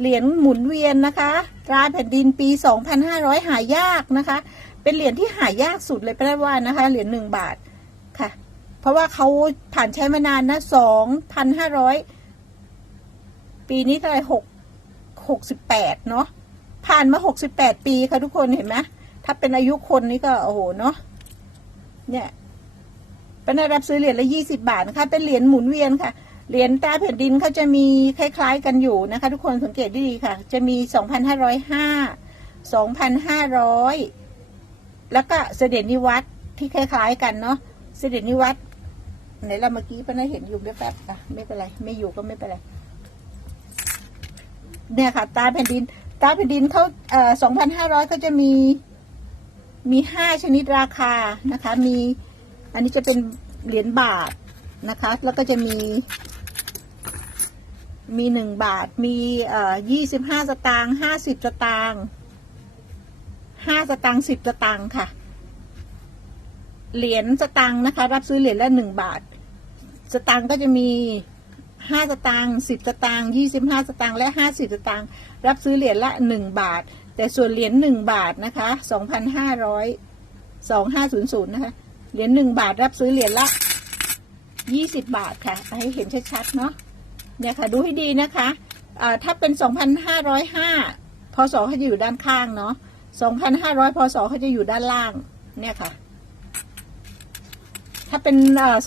เหรียญหมุนเวียนนะคะตราแผ่นดินปี 2,500 หายากนะคะ เป็นเหรียญที่หายากสุดเลยไปได้ว่านะคะ เหรียญหนึ่งบาทค่ะ เพราะว่าเขาผ่านใช้มานานนะ 2,500 ปีนี้เท่าไหร่หกหกสิบแปดเนาะผ่านมา 68 ปีค่ะทุกคนเห็นไหมถ้าเป็นอายุคนนี่ก็โอ้โหเนาะเนี่ยเป็นรับซื้อเหรียญละ 20 บาทนะคะ เป็นเหรียญหมุนเวียนค่ะ เหรียญตาแผ่นดินเขาจะมีคล้ายๆกันอยู่นะคะ ทุกคนสังเกตดีๆค่ะ จะมี 2,505 2,500 แล้วก็เสด็จนิวัตที่คล้ายๆกันเนาะเสด็จนิวัตไหนเราเมื่อกี้ป้าน่าเห็นอยู่แป๊บๆอะไม่เป็นไร ไม่อยู่ก็ไม่เป็นไร เนี่ยค่ะ ตาแผ่นดิน ตาแผ่นดินเขาเอ่อสองพันห้าร้อยเขาจะมี มีห้าชนิดราคานะคะ มี อันนี้จะเป็นเหรียญบาทนะคะ แล้วก็จะมี มีหนึ่งบาท มีเอ่อยี่สิบห้าสตางค์ห้าสิบสตางค์ห้าสตางค์สิบสตางค์ค่ะ เหรียญสตางค์นะคะ รับซื้อเหรียญละหนึ่งบาท สตางค์ก็จะมีห้าสตางค์สิบสตางค์ยี่สิบห้าสตางค์และห้าสิบสตางค์รับซื้อเหรียญละหนึ่งบาท แต่ส่วนเหรียญหนึ่งบาทนะคะสองพันห้าร้อยสองห้าศูนย์ศูนย์นะคะ เหรียญหนึ่งบาทรับซื้อเหรียญละยี่สิบบาทค่ะ ให้เห็นชัดๆเนาะ เนี่ยค่ะ ดูให้ดีนะคะอ่าถ้าเป็นสองพันห้าร้อยห้าพศเขาจะอยู่ด้านข้างเนาะสองพันห้าร้อยพศเขาจะอยู่ด้านล่าง เนี่ยค่ะ ถ้าเป็น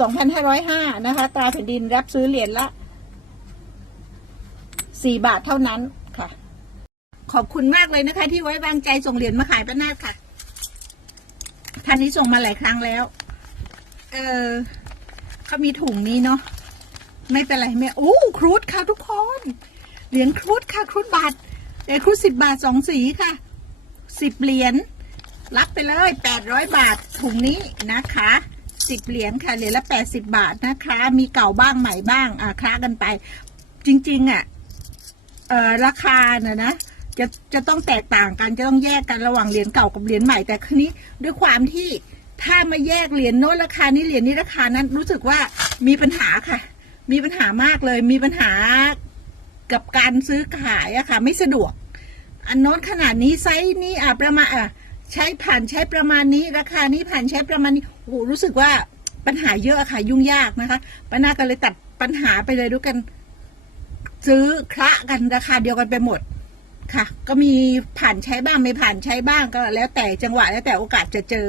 สองพันห้าร้อยห้านะคะ ตราแผ่นดินรับซื้อเหรียญละสี่บาทเท่านั้นค่ะ ขอบคุณมากเลยนะคะ ที่ไว้วางใจส่งเหรียญมาขายป้านาดค่ะท่านนี้ส่งมาหลายครั้งแล้ว เออเขามีถุงนี้เนาะ ไม่เป็นไรไม่โอ้ครูดค่ะทุกคน เหรียญครูดค่ะครูดบาทเหรียญครูดสิบบาทสองสีค่ะสิบเหรียญรับไปเลยแปดร้อยบาทถุงนี้นะคะสิบเหรียญค่ะเหรียญละแปดสิบบาทนะคะ มีเก่าบ้างใหม่บ้างอ่าคล้ากันไป จริงๆอะเอ่อราคาน่ะนะจะจะต้องแตกต่างกันจะต้องแยกกันระหว่างเหรียญเก่ากับเหรียญใหม่แต่คราวนี้ด้วยความที่ถ้ามาแยกเหรียญโน้นราคานี้เหรียญนี้ราคานั้นรู้สึกว่ามีปัญหาค่ะ มีปัญหามากเลย มีปัญหากับการซื้อขายอะค่ะ ไม่สะดวก อันโน้นขนาดนี้ไซส์นี้อะประมาณอะใช้ผ่านใช้ประมาณนี้ราคานี้ผ่านใช้ประมาณนี้โอ้โหรู้สึกว่าปัญหาเยอะอะค่ะยุ่งยากนะคะป้านาก็เลยตัดปัญหาไปเลยด้วยกัน ซื้อคละกันราคาเดียวกันไปหมดค่ะ ก็มีผ่านใช้บ้างไม่ผ่านใช้บ้างก็แล้วแต่จังหวะแล้วแต่โอกาสจะเจอ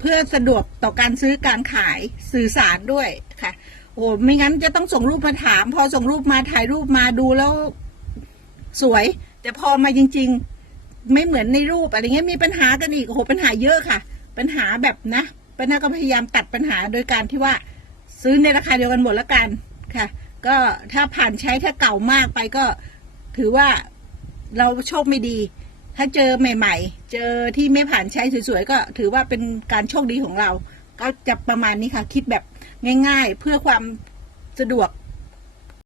เพื่อสะดวกต่อการซื้อการขายสื่อสารด้วยค่ะ โอ้ไม่งั้นจะต้องส่งรูปมาถาม พอส่งรูปมาถ่ายรูปมาดูแล้วสวย แต่พอมาจริง ๆ ไม่เหมือนในรูปอะไรเงี้ยมีปัญหากันอีกโอ้โหปัญหาเยอะค่ะ ปัญหาแบบนะป้านาก็พยายามตัดปัญหาโดยการที่ว่า ซื้อในราคาเดียวกันหมดล้วกันค่ะ ก็ถ้าผ่านใช้ถ้าเก่ามากไปก็ถือว่าเราโชคไม่ดี ถ้าเจอใหม่ ๆ เจอที่ไม่ผ่านใช้สวยๆก็ถือว่าเป็นการโชคดีของเรา ก็จะประมาณนี้ค่ะ คิดแบบ ง่าย ๆ เพื่อความสะดวก